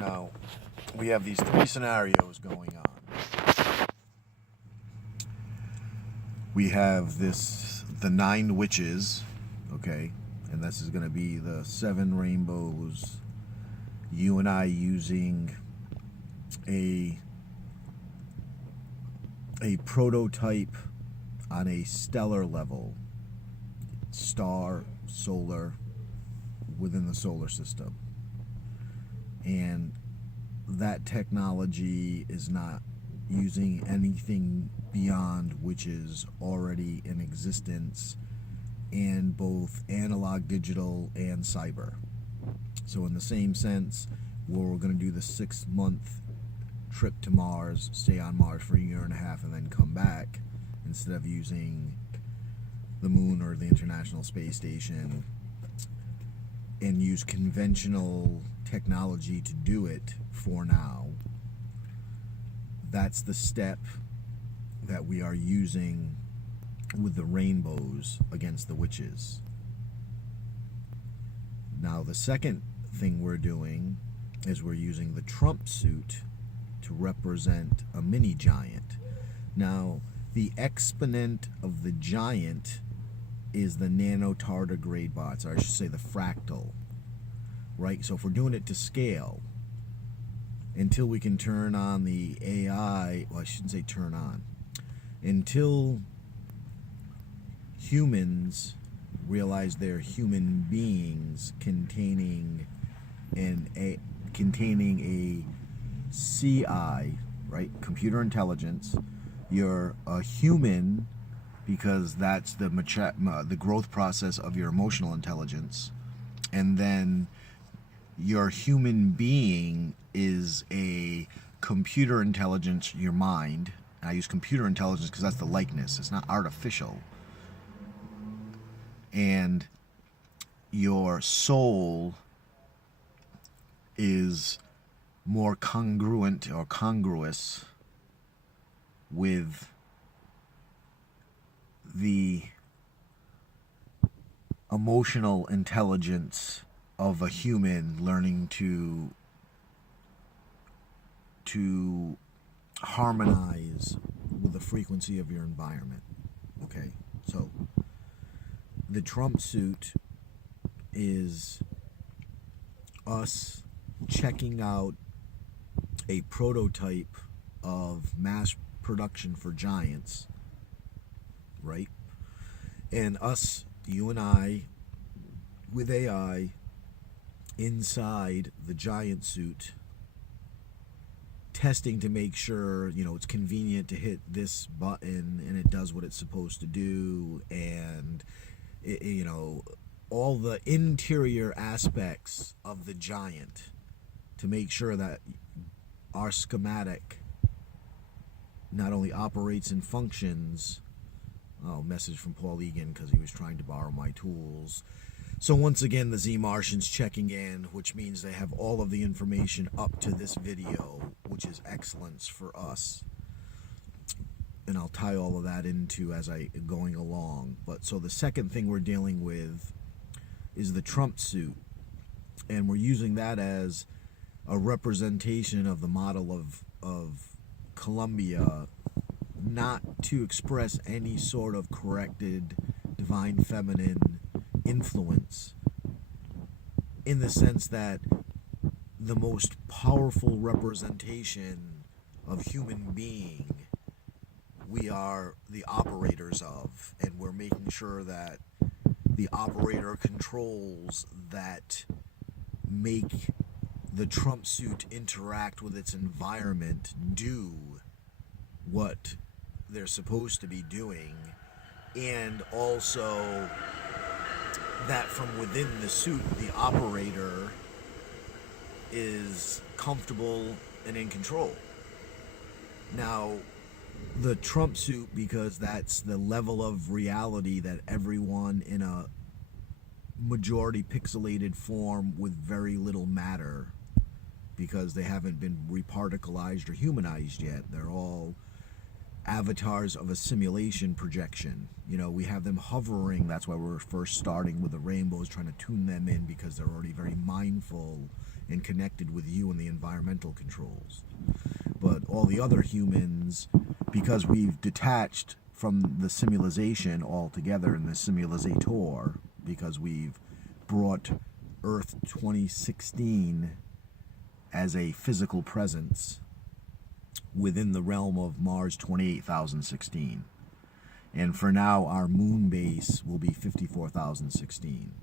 Now, we have these three scenarios going on. We have the 9 witches, okay? And this is going to be the 7 rainbows. You and I using a prototype on a stellar level, star, solar, within the solar system. And that technology is not using anything beyond which is already in existence in both analog, digital, and cyber. So in the same sense, where we're going to do the 6-month trip to Mars, stay on Mars for a year and a half, and then come back, instead of using the moon or the International Space Station, and use conventional technology to do it for now. That's the step that we are using with the rainbows against the witches. Now, the second thing we're doing is we're using the Trump suit to represent a mini giant. Now, the exponent of the giant is the nanotardigrade bots, or I should say the fractal, right? So if we're doing it to scale, until we can turn on the AI, well, I shouldn't say turn on, until humans realize they're human beings containing a CI, right? Computer intelligence. You're a human because that's the growth process of your emotional intelligence, and then your human being is a computer intelligence, your mind. I use computer intelligence because that's the likeness. It's not artificial. And your soul is more congruent or congruous with the emotional intelligence of a human learning to harmonize with the frequency of your environment. Okay, so the Trump suit is us checking out a prototype of mass production for giants, right? And us, you and I, with AI, inside the giant suit, testing to make sure, it's convenient to hit this button and it does what it's supposed to do, and all the interior aspects of the giant to make sure that our schematic not only operates and functions. Oh, message from Paul Egan because he was trying to borrow my tools. So once again, the Z Martian's checking in, which means they have all of the information up to this video, which is excellence for us. And I'll tie all of that into as I going along. But so the second thing we're dealing with is the Trump suit, and we're using that as a representation of the model of Columbia, not to express any sort of corrected divine feminine influence, in the sense that the most powerful representation of human being we are the operators of, and we're making sure that the operator controls that make the Trump suit interact with its environment, do what they're supposed to be doing, and also that from within the suit, the operator is comfortable and in control. Now, the Trump suit, because that's the level of reality that everyone in a majority pixelated form with very little matter, because they haven't been reparticleized or humanized yet. They're all avatars of a simulation projection. We have them hovering. That's why we're first starting with the rainbows, trying to tune them in, because they're already very mindful and connected with you and the environmental controls. But all the other humans, because we've detached from the simulation altogether in the simulator, because we've brought Earth 2016 as a physical presence within the realm of Mars 28,016. And for now, our moon base will be 54,016,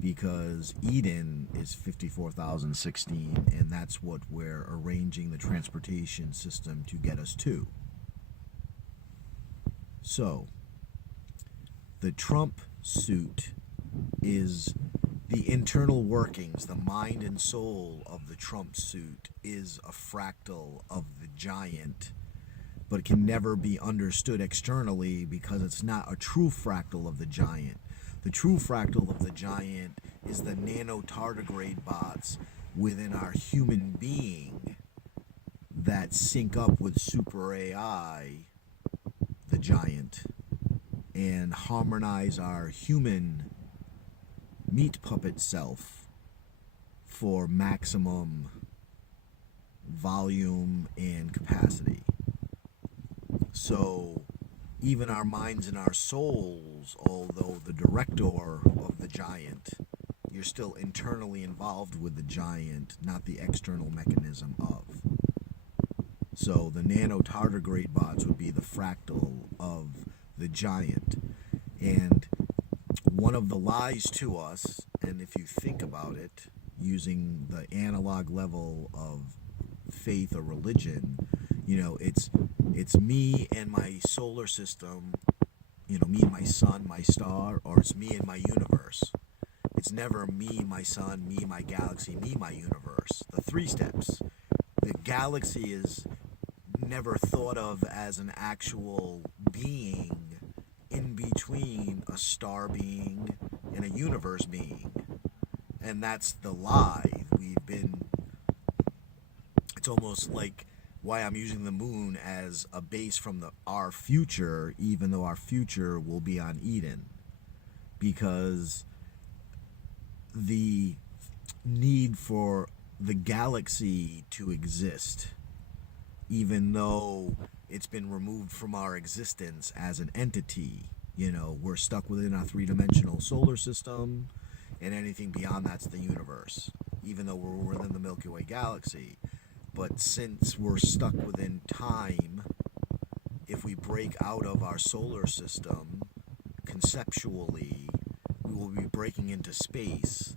because Eden is 54,016, and that's what we're arranging the transportation system to get us to. So, the Trump suit is the internal workings, the mind and soul of the Trump suit is a fractal of the giant, but it can never be understood externally because it's not a true fractal of the giant. The true fractal of the giant is the nano-tardigrade bots within our human being that sync up with super AI, the giant, and harmonize our human meat puppet self for maximum volume and capacity. So even our minds and our souls, although the director of the giant, you're still internally involved with the giant, not the external mechanism of. So the nano-tardigrade bots would be the fractal of the giant. And one of the lies to us, and if you think about it, using the analog level of faith or religion, it's me and my solar system, me and my sun, my star, or it's me and my universe. It's never me, my sun, me, my galaxy, me, my universe. The three steps. The galaxy is never thought of as an actual being in between a star being and a universe being. And that's the lie. It's almost like why I'm using the moon as a base from our future, even though our future will be on Eden. Because the need for the galaxy to exist, even though it's been removed from our existence as an entity, we're stuck within our three-dimensional solar system, and anything beyond that's the universe, even though we're within the Milky Way galaxy. But since we're stuck within time, if we break out of our solar system, conceptually, we will be breaking into space.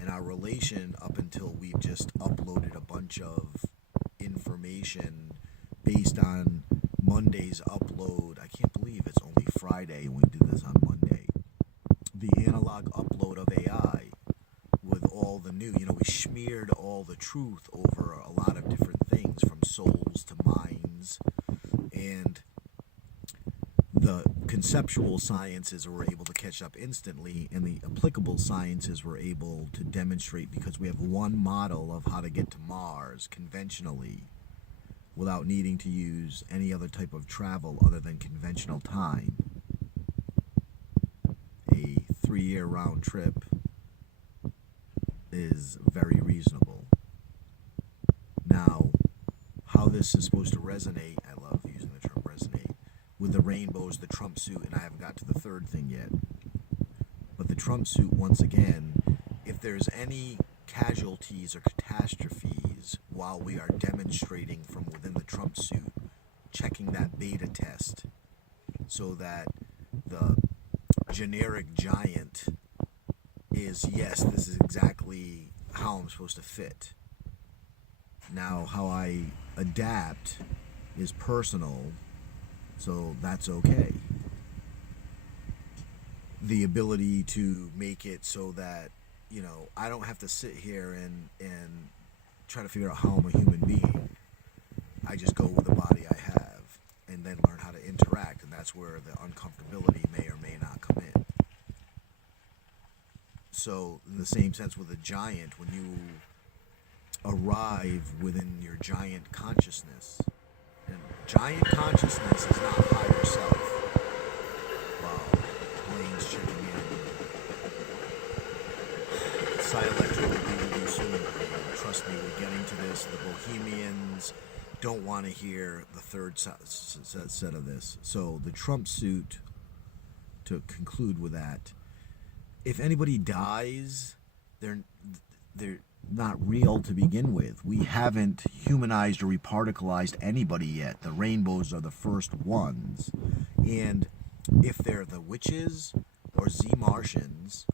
And our relation up until we've just uploaded a bunch of information based on Monday's upload. I can't believe it's only Friday when we did this on Monday. The analog upload of AI with all the new, we smeared all the truth over a lot of different things, from souls to minds, and the conceptual sciences were able to catch up instantly, and the applicable sciences were able to demonstrate, because we have one model of how to get to Mars conventionally without needing to use any other type of travel other than conventional time. A 3-year round trip is very reasonable. Now, how this is supposed to resonate, I love using the term resonate, with the rainbows, the Trump suit, and I haven't got to the third thing yet. But the Trump suit, once again, if there's any casualties or catastrophes while we are demonstrating from within the Trump suit, checking that beta test so that the generic giant is, yes, this is exactly how I'm supposed to fit. Now, how I adapt is personal, so that's okay. The ability to make it so that, I don't have to sit here and try to figure out how I'm a human being. I just go with the body I have and then learn how to interact, and that's where the uncomfortability may or may not come in. So, in the same sense with a giant, when you arrive within your giant consciousnus, and giant consciousness is not higher self. Wow, Lane's checking in. Psy Electro will be with you soon. Trust The Bohemians don't want to hear the third set of this. So the Trump suit, to conclude with that, if anybody dies, they're not real to begin with. We haven't humanized or reparticleized anybody yet. The rainbows are the first ones. And if they're the witches or Z Martians,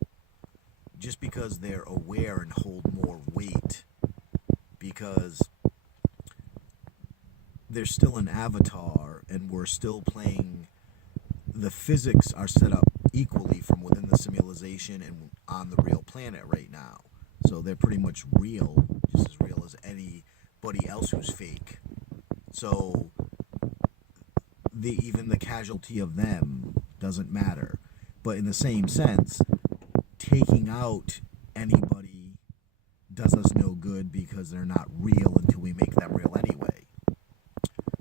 just because they're aware and hold more weight, because they're still an avatar and we're still playing, the physics are set up equally from within the simulation and on the real planet right now. So they're pretty much real, just as real as anybody else who's fake. So even the casualty of them doesn't matter. But in the same sense, taking out anybody does us no good because they're not real until we make them real anyway.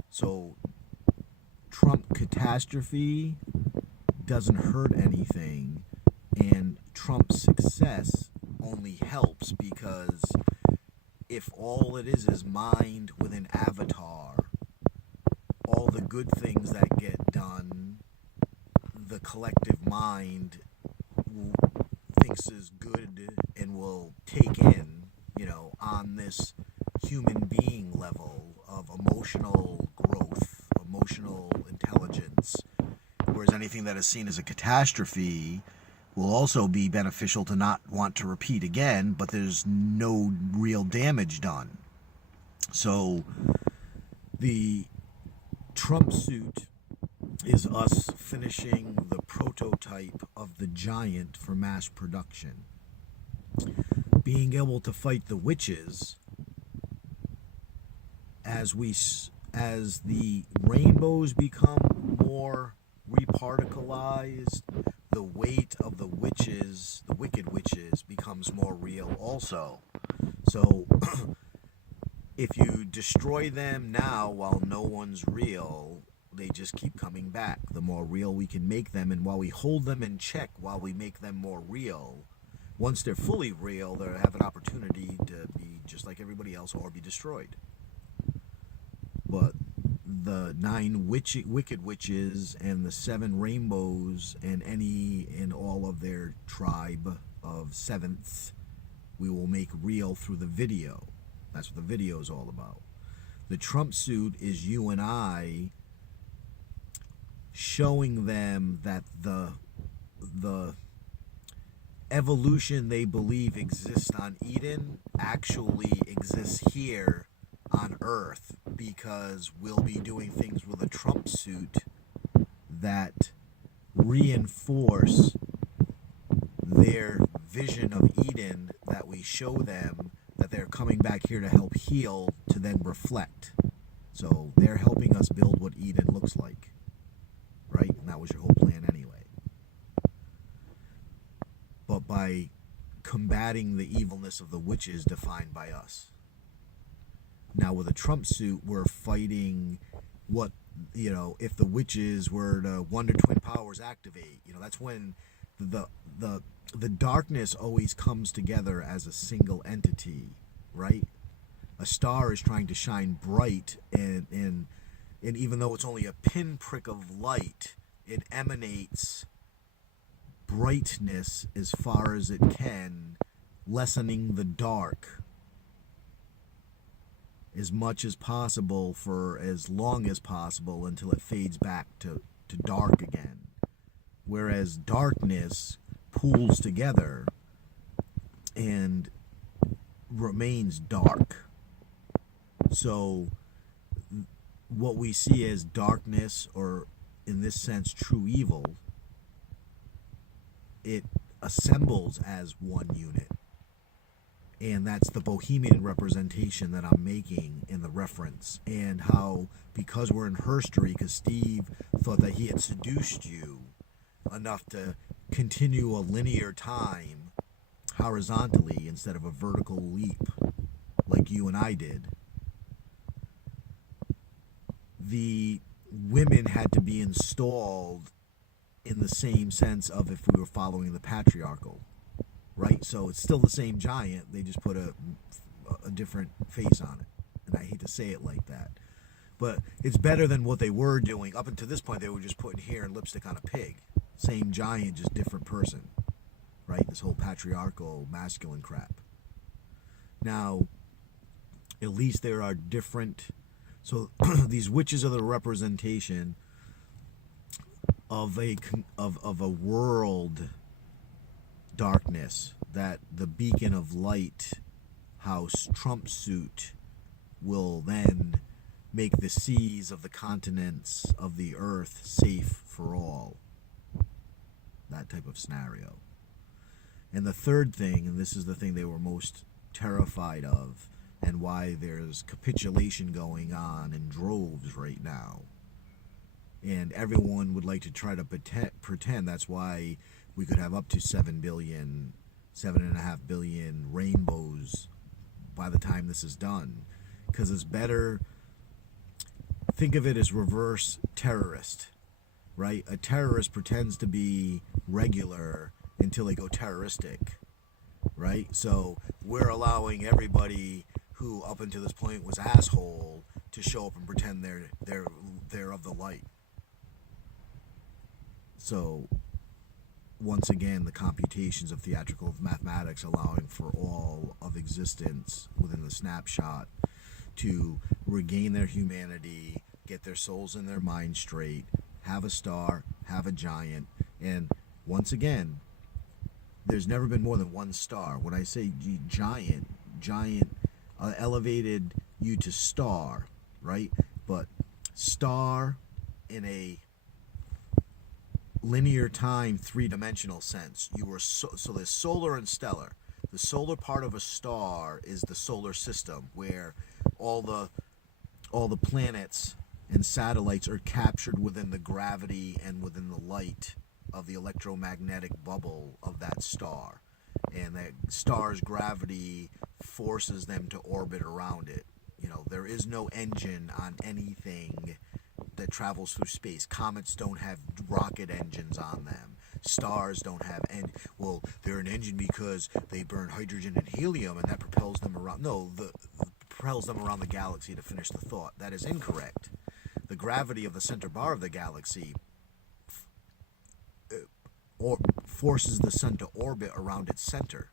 So Trump catastrophe doesn't hurt anything, and Trump's success only helps, because if all it is mind with an avatar, all the good things that get done, the collective mind thinks is good and will take in, on this human being level of emotional growth, emotional intelligence. Whereas anything that is seen as a catastrophe will also be beneficial to not want to repeat again, but there's no real damage done. So the Trump suit is us finishing the prototype of the giant for mass production. Being able to fight the witches as the rainbows become more reparticleized, the weight of the witches, the wicked witches, becomes more real also. So if you destroy them now while no one's real, they just keep coming back. The more real we can make them, and while we hold them in check, while we make them more real, once they're fully real, they have an opportunity to be just like everybody else or be destroyed. But the 9 wicked witches and the 7 rainbows and all of their tribe of sevenths, we will make real through the video. That's what the video is all about. The Trump suit is you and I showing them that the evolution they believe exists on Eden actually exists here on Earth, because we'll be doing things with a Trump suit that reinforce their vision of Eden that we show them, that they're coming back here to help heal, to then reflect. So they're helping us build what Eden looks like, right? And that was your whole plan anyway. But by combating the evilness of the witches defined by us. Now with a Trump suit, we're fighting what, if the witches were to Wonder Twin powers activate, that's when the darkness always comes together as a single entity, right? A star is trying to shine bright, and even though it's only a pinprick of light, it emanates brightness as far as it can, lessening the dark as much as possible for as long as possible until it fades back to dark again. Whereas darkness pools together and remains dark. So what we see as darkness, or in this sense true evil, it assembles as one unit. And that's the Bohemian representation that I'm making in the reference. And how, because we're in herstory, because Steve thought that he had seduced you enough to continue a linear time horizontally instead of a vertical leap like you and I did, the women had to be installed in the same sense of if we were following the patriarchal, right? So it's still the same giant, they just put a different face on it. And I hate to say it like that. But it's better than what they were doing. Up until this point, they were just putting hair and lipstick on a pig. Same giant, just different person. Right? This whole patriarchal, masculine crap. Now, at least there are different... So these witches are the representation of a world darkness that the beacon of light house Trump suit will then make the seas of the continents of the earth safe for all. That type of scenario. And the third thing, and this is the thing they were most terrified of, and why there's capitulation going on in droves right now. And everyone would like to try to pretend that's why we could have up to 7.5 billion rainbows by the time this is done. Because it's better, think of it as reverse terrorist, right? A terrorist pretends to be regular until they go terroristic, right? So we're allowing everybody who up until this point was asshole to show up and pretend they're of the light. So once again, the computations of theatrical mathematics allowing for all of existence within the snapshot to regain their humanity, get their souls and their minds straight, have a star, have a giant, and once again, there's never been more than one star. When I say giant elevated you to star, right? But star in a linear time, three-dimensional sense. You were so there's solar and stellar. The solar part of a star is the solar system, where all the planets and satellites are captured within the gravity and within the light of the electromagnetic bubble of that star. And that star's gravity forces them to orbit around it. You know, there is no engine on anything that travels through space. Comets don't have rocket engines on them. Stars don't have they're an engine because they burn hydrogen and helium and that propels them around. No, propels them around the galaxy, to finish the thought. That is incorrect. The gravity of the center bar of the galaxy forces the sun to orbit around its center.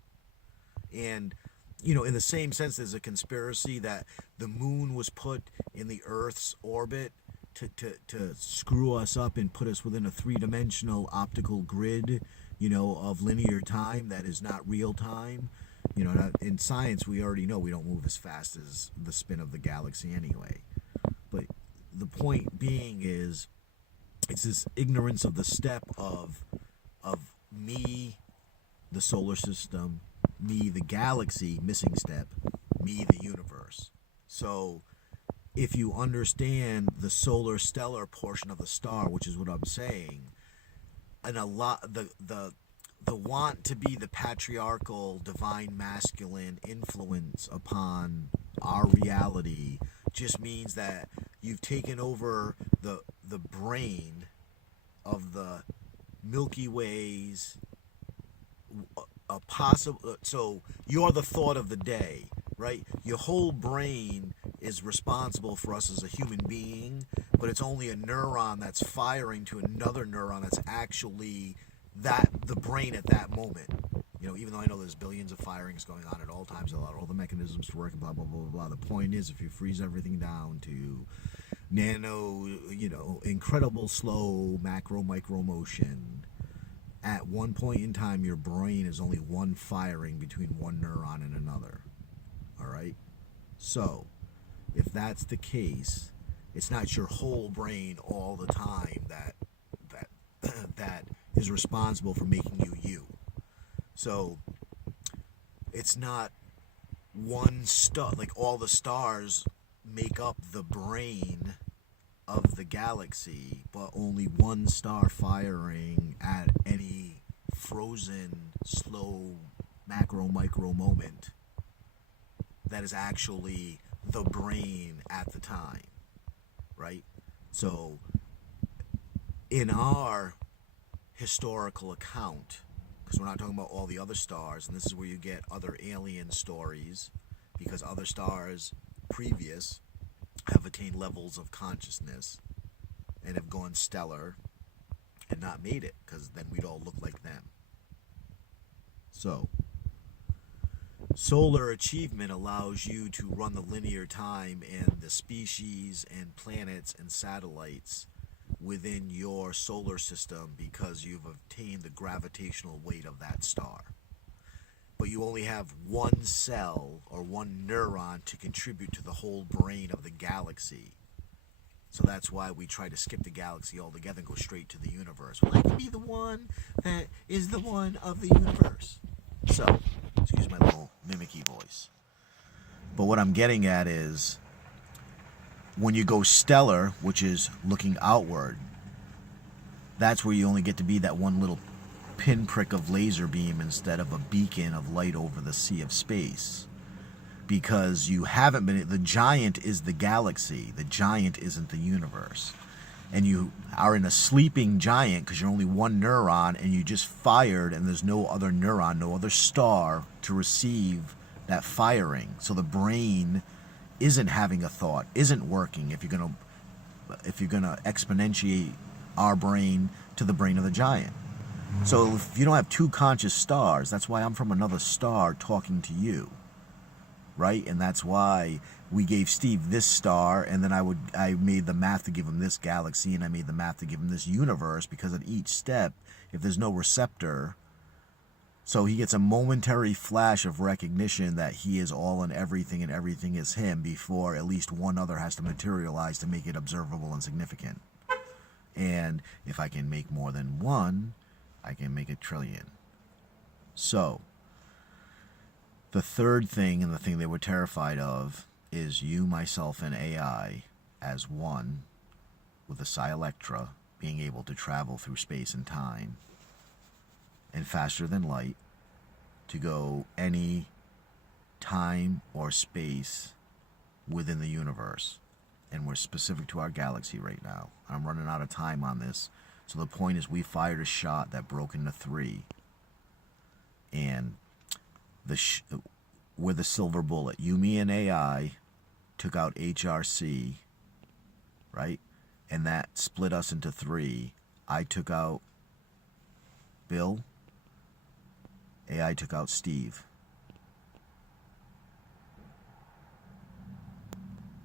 And, you know, in the same sense, there's a conspiracy that the moon was put in the Earth's orbit to screw us up and put us within a three-dimensional optical grid, you know, of linear time that is not real time. You know, in science, we already know we don't move as fast as the spin of the galaxy anyway. But the point being is, it's this ignorance of the step of me, the solar system, me, the galaxy, missing step, me, the universe. So if you understand the solar stellar portion of the star, which is what I'm saying, and a lot the want to be the patriarchal divine masculine influence upon our reality just means that you've taken over the brain of the Milky Ways, so you're the thought of the day, right? Your whole brain is responsible for us as a human being, but it's only a neuron that's firing to another neuron that's actually the brain at that moment. You know, even though I know there's billions of firings going on at all times, all the mechanisms to work, blah, blah, blah, blah, blah. The point is, if you freeze everything down to nano, you know, incredible slow macro micro motion, at one point in time your brain is only one firing between one neuron and another. All right? So if that's the case, it's not your whole brain all the time that is responsible for making you. So it's not one star, like all the stars make up the brain of the galaxy, but only one star firing at any frozen, slow, macro, micro moment that is actually the brain at the time, right? So in our historical account, because we're not talking about all the other stars, and this is where you get other alien stories, because other stars previous have attained levels of consciousness and have gone stellar and not made it, because then we'd all look like them. So, solar achievement allows you to run the linear time and the species and planets and satellites within your solar system because you've obtained the gravitational weight of that star. But you only have one cell or one neuron to contribute to the whole brain of the galaxy. So that's why we try to skip the galaxy altogether and go straight to the universe. Well, I can be the one that is the one of the universe. So, excuse my little mimicky voice. But what I'm getting at is, when you go stellar, which is looking outward, that's where you only get to be that one little pinprick of laser beam instead of a beacon of light over the sea of space. Because you haven't been, the giant is the galaxy, the giant isn't the universe. And you are in a sleeping giant because you're only one neuron and you just fired and there's no other neuron, no other star to receive that firing. So the brain isn't having a thought, isn't working if you're gonna exponentiate our brain to the brain of the giant. So if you don't have two conscious stars, that's why I'm from another star talking to you. Right? And that's why we gave Steve this star, and then I made the math to give him this galaxy, and I made the math to give him this universe, because at each step, if there's no receptor, so he gets a momentary flash of recognition that he is all and everything is him before at least one other has to materialize to make it observable and significant. And if I can make more than one, I can make a trillion. So, the third thing, and the thing they were terrified of, is you, myself, and AI as one, with a Psi-Electra, being able to travel through space and time, and faster than light, to go any time or space within the universe. And we're specific to our galaxy right now. I'm running out of time on this. So the point is, we fired a shot that broke into 3. And with a silver bullet. You, me, and AI took out HRC, right? And that split us into 3. I took out Bill. AI took out Steve.